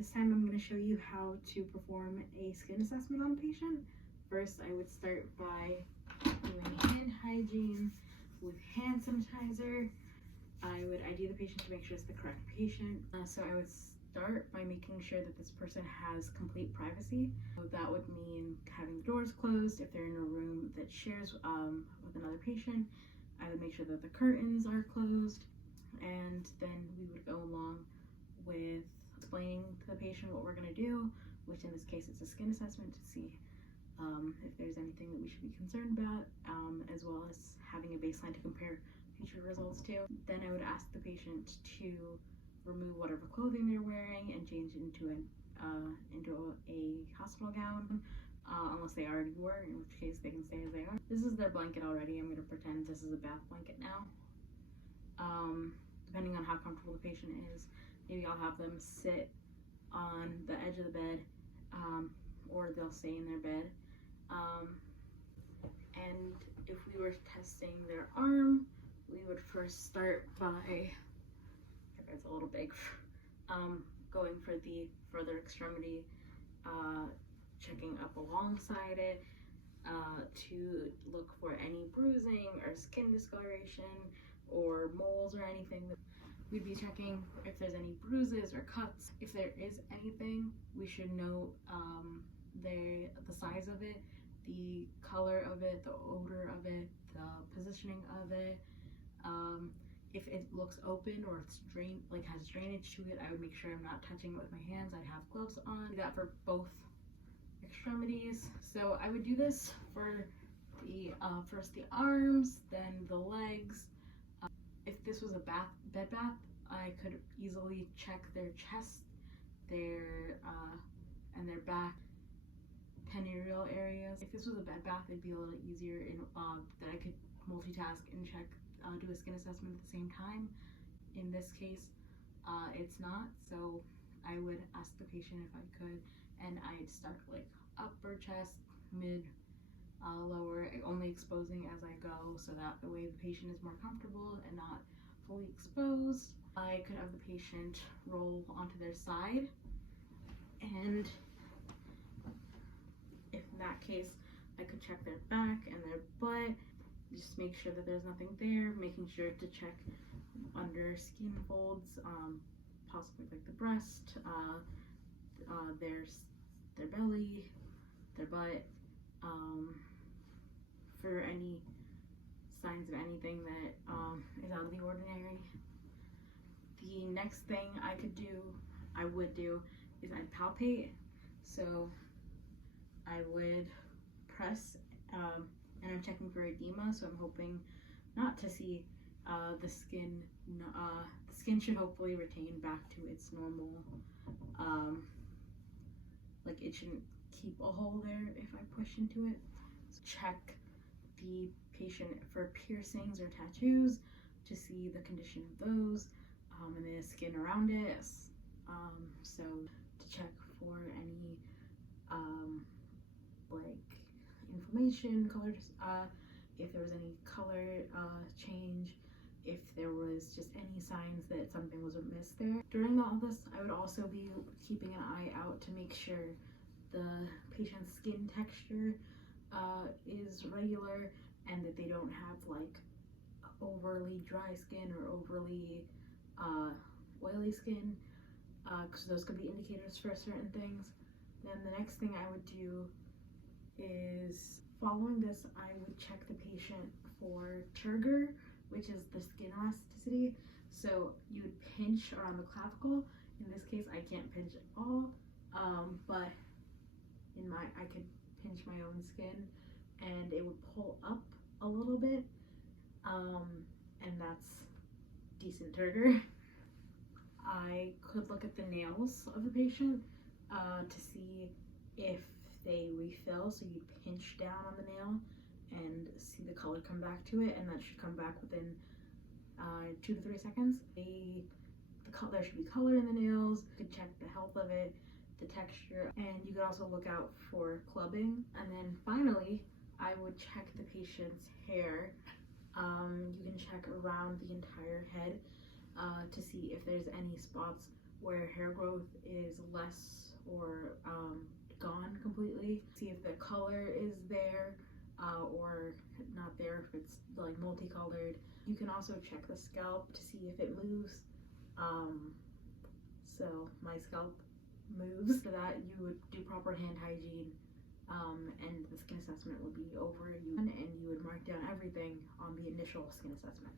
This time I'm going to show you how to perform a skin assessment on a patient. First, I would start by doing hand hygiene with hand sanitizer. I would ID the patient to make sure it's the correct patient. So I would start by making sure that this person has complete privacy. So that would mean having the doors closed. If they're in a room that shares with another patient, I would make sure that the curtains are closed. And then we would go along with explaining to the patient what we're going to do, which in this case is a skin assessment to see if there's anything that we should be concerned about, as well as having a baseline to compare future results to. Then I would ask the patient to remove whatever clothing they're wearing and change into a hospital gown, unless they already were, in which case they can stay as they are. This is their blanket already. I'm going to pretend this is a bath blanket now. Depending on how comfortable the patient is, maybe I'll have them sit on the edge of the bed, or they'll stay in their bed. And if we were testing their arm, we would first start by, it's a little big, going for the further extremity, checking up alongside it to look for any bruising or skin discoloration or moles or anything. We'd be checking if there's any bruises or cuts. If there is anything, we should know the size of it, the color of it, the odor of it, the positioning of it. If it looks open or it's has drainage to it, I would make sure I'm not touching it with my hands. I'd have gloves on. Do that for both extremities. So I would do this for the first the arms, then the legs. If this was a bed bath, I could easily check their chest, and their back, perineal areas. If this was a bed bath, it'd be a little easier that I could multitask and check, do a skin assessment at the same time. In this case, it's not, so I would ask the patient if I could, and I'd start like upper chest, mid, lower, only exposing as I go, so that the way the patient is more comfortable and not fully exposed. I could have the patient roll onto their side, and if in that case, I could check their back and their butt, just make sure that there's nothing there, making sure to check under skin folds, possibly like the breast, their belly, their butt, for any signs of anything that is out of the ordinary. The next thing I would do is I'd palpate. So I would press, and I'm checking for edema, so I'm hoping not to see the skin. The skin should hopefully retain back to its normal, like it shouldn't keep a hole there if I push into it. So check the patient for piercings or tattoos to see the condition of those, and the skin around it. So to check for any like inflammation, colors, if there was any color change, if there was just any signs that something was amiss there. During all this, I would also be keeping an eye out to make sure the patient's skin texture is regular, and that they don't have like overly dry skin or overly oily skin, because those could be indicators for certain things. Then the next thing I would do is, following this, I would check the patient for turgor, which is the skin elasticity. So you would pinch around the clavicle. In this case, I can't pinch at all, but I could pinch my own skin, and it would pull up a little bit, and that's decent turgor. I could look at the nails of the patient to see if they refill, so you pinch down on the nail and see the color come back to it, and that should come back within 2 to 3 seconds. There should be color in the nails. You could check the health of it, the texture, and you could also look out for clubbing. And then finally, I would check the patient's hair. You can check around the entire head to see if there's any spots where hair growth is less or gone completely. See if the color is there or not there, if it's like multicolored. You can also check the scalp to see if it moves. So my scalp moves. For that, you would do proper hand hygiene, and the skin assessment would be over, and you would mark down everything on the initial skin assessment.